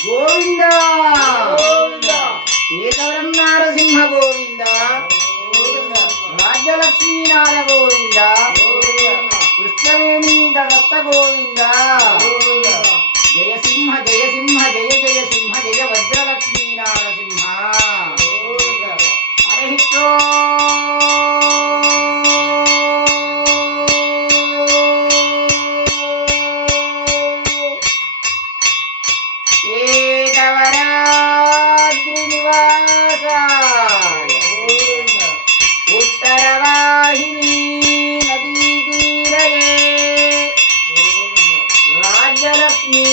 గోవింద కేశవరం నారసింహ గోవింద రాజ్యలక్ష్మీనాథ గోవింద కృష్ణవేణి దడస్త గోవింద జయ సింహ జయ సింహ జయ జయ సింహ జయ వజ్రలక్ష్మీ నారసింహ హరి उत्तरवाहिनी नदी तीरये राज्यलक्ष्मी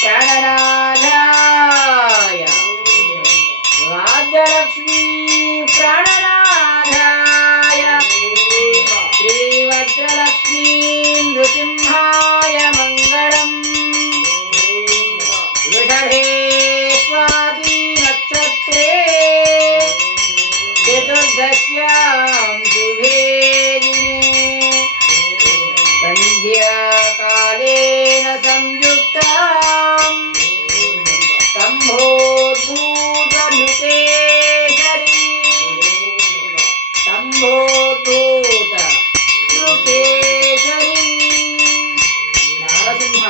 प्राणनाथाय राज्यलक्ष्मी प्राणनाथाय श्रीवज्रलक्ष्मी नृसिंहाय मङ्गलम् वृषभे स्वाति नक्षत्रे चतुर्दश्यां शुभे दिने संध्याकालेन संयुक्तां शम्भोद्धूतनृकेशरी शम्भोद्धूतनृकेशरी नारसिंह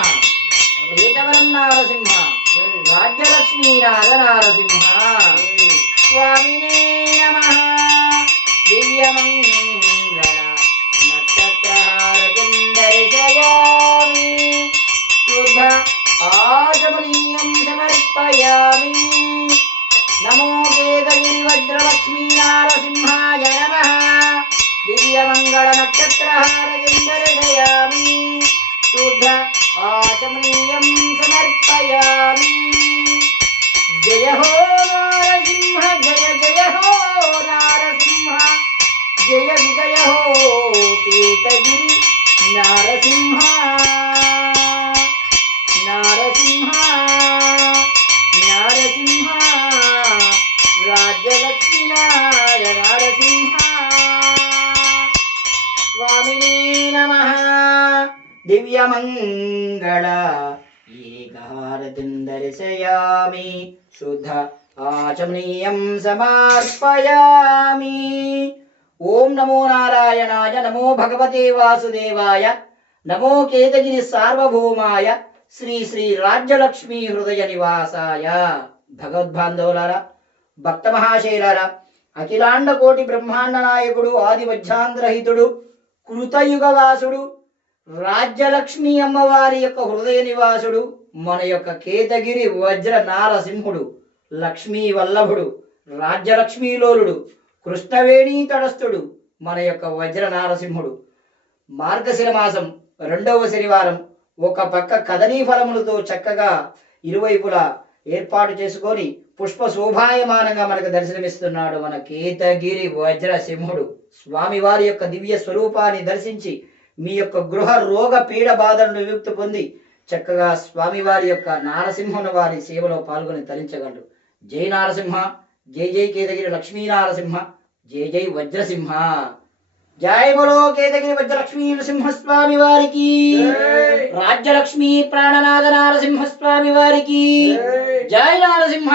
केशवरं नारसिंह राज्यलक्ष्मीनाथ नारसिंह स्वामिने नमः दिव्यमङ्गल नक्षत्रहारतिं दर्शयामि शुद्ध आचमनीयं समर्पयामि नमो केतगिरिवज्रलक्ष्मी नारसिंहाय नमः दिव्यमङ्गल नक्षत्रहारतिं दर्शयामि शुद्ध आचमनीयं समर्पयामि जय हो नारसिंह जय जय हो नारसिंह जय विजय हो केतगिरि नारसिंह नारसिंह नारसिंह राज्यलक्ष्मीनाथ नारसिंह स्वामिने नमः दिव्यमङ्गल एकहारतिं दर्शयामि शुद्ध आचमनीयं समर्पयामि ओम नमो नारायणाय नमो भगवते वासुदेवाय नमो केतगिरि सार्वभौमाय श्री श्री राज्यलक्ष्मी हृदय निवासाय भगवद्बांधवुलारा भक्त महाशैलारा अखिलांड कोटि ब्रह्मांड नायकुडु आदि मध्यांतरहितुडु कृतयुगवासुडु राज्यलक्ष्मी अम्मवारी యొక్క హృదయ నివాసుడు మన యొక్క కేతగిరి వజ్ర నారసింహుడు లక్ష్మీ వల్లభుడు రాజ్యలక్ష్మీలోలుడు కృష్ణవేణి తటస్థుడు మన యొక్క వజ్ర నారసింహుడు మార్గశిర మాసం రెండవ శనివారం ఒక పక్క కదనీ ఫలములతో చక్కగా ఇరువైపులా ఏర్పాటు చేసుకొని పుష్ప శోభాయమానంగా మనకు దర్శనమిస్తున్నాడు మన కేతగిరి వజ్ర సింహుడు స్వామివారి యొక్క దివ్య స్వరూపాన్ని దర్శించి మీ యొక్క గృహ రోగ పీడ బాధలను విముక్తి పొంది చక్కగా స్వామివారి యొక్క నారసింహుని వారి సేవలో పాల్గొని తరించగలరు జై నారసింహ జై జై కేతగిరి లక్ష్మీ నారసింహ జై జై వజ్రసింహ జై బలో కేతగిరి వజ్రలక్ష్మీ నరసింహ స్వామి వారికి రాజ్యలక్ష్మీ ప్రాణనాథ నారసింహ స్వామి వారికి జై నారసింహ